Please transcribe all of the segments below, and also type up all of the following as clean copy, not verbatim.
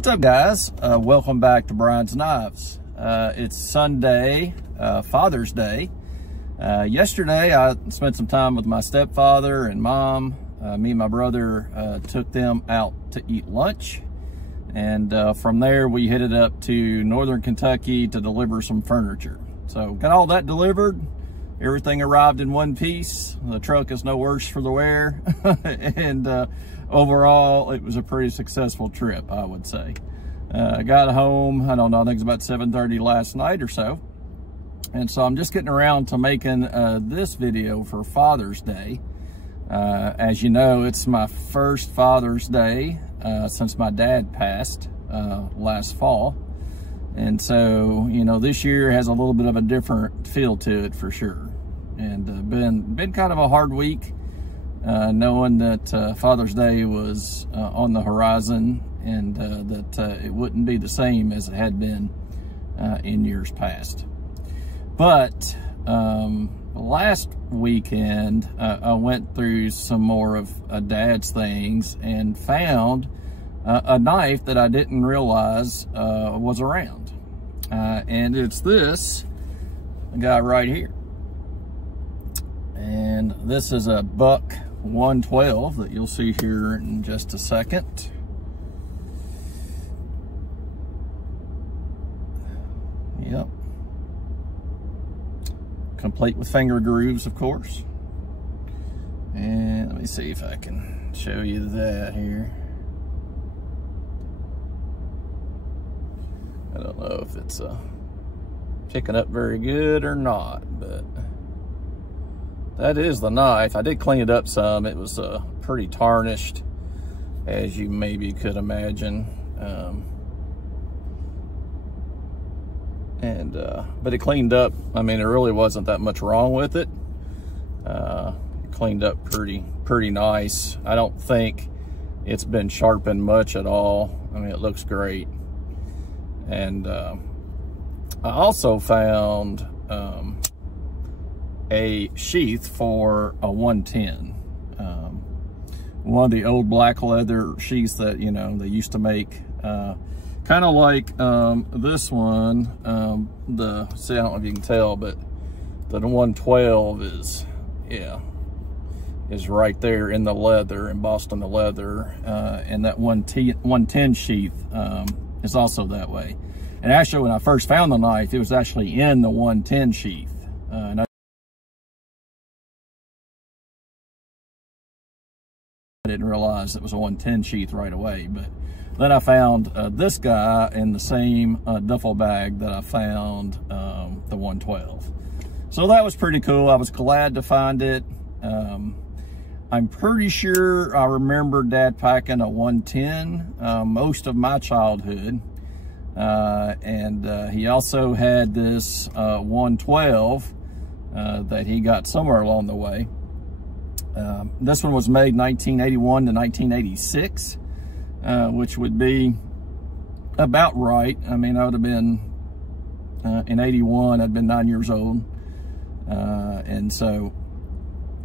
What's up, guys? Welcome back to Brian's Knives. It's Sunday, Father's Day. Yesterday I spent some time with my stepfather and mom. Me and my brother took them out to eat lunch, and from there we headed up to Northern Kentucky to deliver some furniture. So got all that delivered. Everything arrived in one piece. The truck is no worse for the wear. And overall, it was a pretty successful trip, I would say. I got home, I don't know, I think it was about 7:30 last night or so. And so I'm just getting around to making this video for Father's Day. As you know, it's my first Father's Day since my dad passed last fall. And so, you know, this year has a little bit of a different feel to it for sure. And been kind of a hard week, knowing that Father's Day was on the horizon, and that it wouldn't be the same as it had been in years past. But last weekend, I went through some more of Dad's things and found a knife that I didn't realize was around. And it's this guy right here. And this is a Buck 112 that you'll see here in just a second. Yep. Complete with finger grooves, of course. And let me see if I can show you that here. I don't know if it's picking up very good or not, but that is the knife. I did clean it up some. It was pretty tarnished, as you maybe could imagine. But it cleaned up. I mean, there really wasn't that much wrong with it. It cleaned up pretty nice. I don't think it's been sharpened much at all. I mean, it looks great. And I also found a sheath for a 110. One of the old black leather sheaths that, you know, they used to make, kind of like this one. See, I don't know if you can tell, but the 112 is, yeah, is right there in the leather, embossed in the leather, and that 110 sheath is also that way. And actually, when I first found the knife, it was actually in the 110 sheath. And I didn't realize it was a 110 sheath right away. But then I found this guy in the same duffel bag that I found the 112. So that was pretty cool. I was glad to find it. I'm pretty sure I remember Dad packing a 110 most of my childhood. And he also had this 112 that he got somewhere along the way. This one was made 1981 to 1986, which would be about right. I mean, I would have been, in 81, I'd been 9 years old. And so,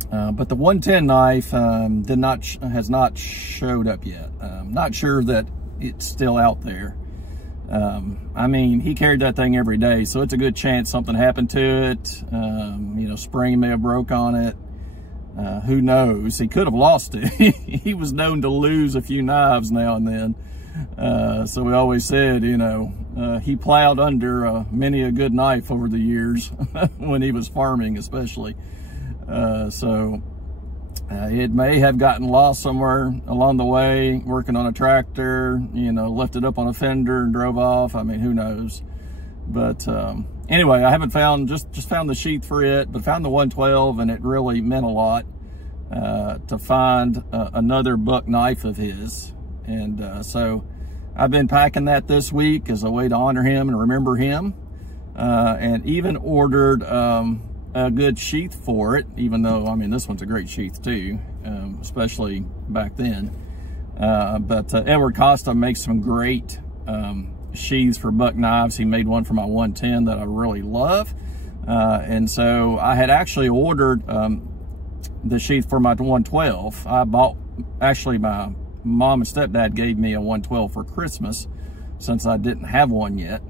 but the 110 knife has not showed up yet. I'm not sure that it's still out there. I mean, he carried that thing every day, so it's a good chance something happened to it. You know, spring may have broke on it. Who knows? He could have lost it. He was known to lose a few knives now and then. So we always said, you know, he plowed under many a good knife over the years when he was farming, especially. It may have gotten lost somewhere along the way, working on a tractor, you know, left it up on a fender and drove off. I mean, who knows? But anyway, I haven't found, just found the sheath for it, but found the 112, and it really meant a lot to find another Buck knife of his. And so I've been packing that this week as a way to honor him and remember him, and even ordered a good sheath for it, even though, I mean, this one's a great sheath too, especially back then. But Edward Costa makes some great sheaths for Buck knives. He made one for my 110 that I really love. And so I had actually ordered the sheath for my 112. I bought, actually my mom and stepdad gave me a 112 for Christmas. since I didn't have one yet.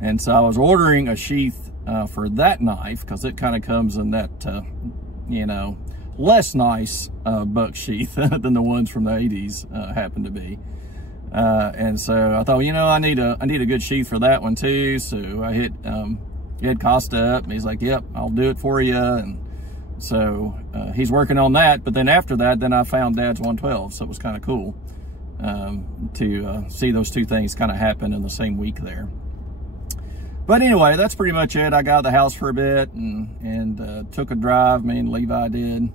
And so I was ordering a sheath for that knife, because it kind of comes in that, you know, less nice buck sheath than the ones from the 80s happen to be. And so I thought, you know, I need a good sheath for that one too. So I hit Ed Costa up, and he's like, yep, I'll do it for you. And so he's working on that. But then after that, then I found Dad's 112. So it was kind of cool to see those two things kind of happen in the same week there. But anyway, that's pretty much it. I got out of the house for a bit and took a drive, me and Levi did,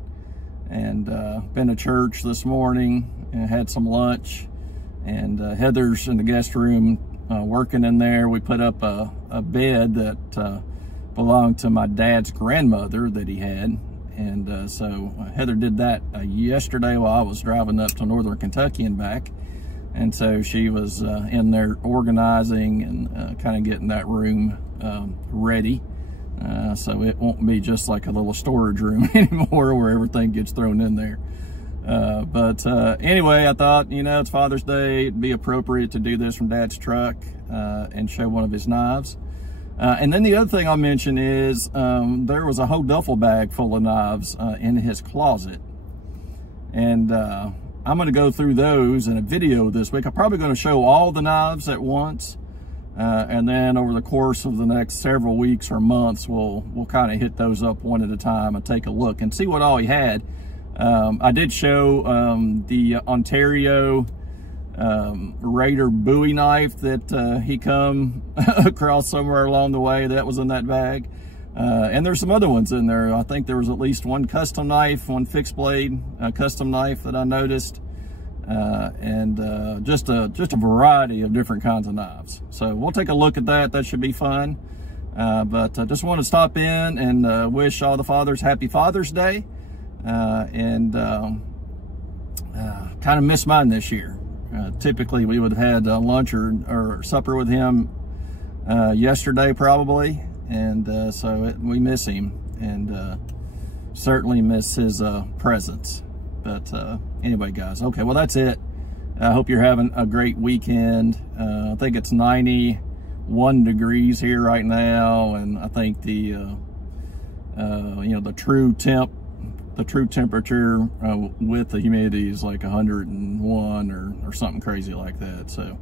and been to church this morning and had some lunch. And Heather's in the guest room working in there. We put up a bed that belonged to my dad's grandmother that he had. And so Heather did that yesterday while I was driving up to Northern Kentucky and back. And so she was in there organizing and kind of getting that room ready. So it won't be just like a little storage room anymore where everything gets thrown in there. But anyway, I thought, you know, it's Father's Day. It'd be appropriate to do this from Dad's truck and show one of his knives. And then the other thing I'll mention is there was a whole duffel bag full of knives in his closet. And I'm going to go through those in a video this week. I'm probably going to show all the knives at once. And then over the course of the next several weeks or months, we'll kind of hit those up one at a time and take a look and see what all he had. I did show the Ontario Raider Bowie knife that he come across somewhere along the way. That was in that bag. And there's some other ones in there. I think there was at least one custom knife, one fixed blade custom knife that I noticed, and just a variety of different kinds of knives. So we'll take a look at that. That should be fun. But I just want to stop in and wish all the fathers happy Father's Day, and kind of missed mine this year. Typically we would have had lunch or supper with him yesterday probably. And so we miss him, and certainly miss his presence. But anyway, guys, okay, well, that's it. I hope you're having a great weekend. I think it's 91 degrees here right now, and I think the you know, the true temperature with the humidity is like 101 or something crazy like that. So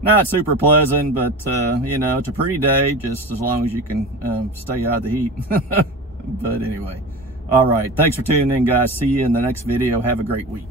not super pleasant, but you know, it's a pretty day, just as long as you can stay out of the heat. But anyway, all right, thanks for tuning in, guys. See you in the next video. Have a great week.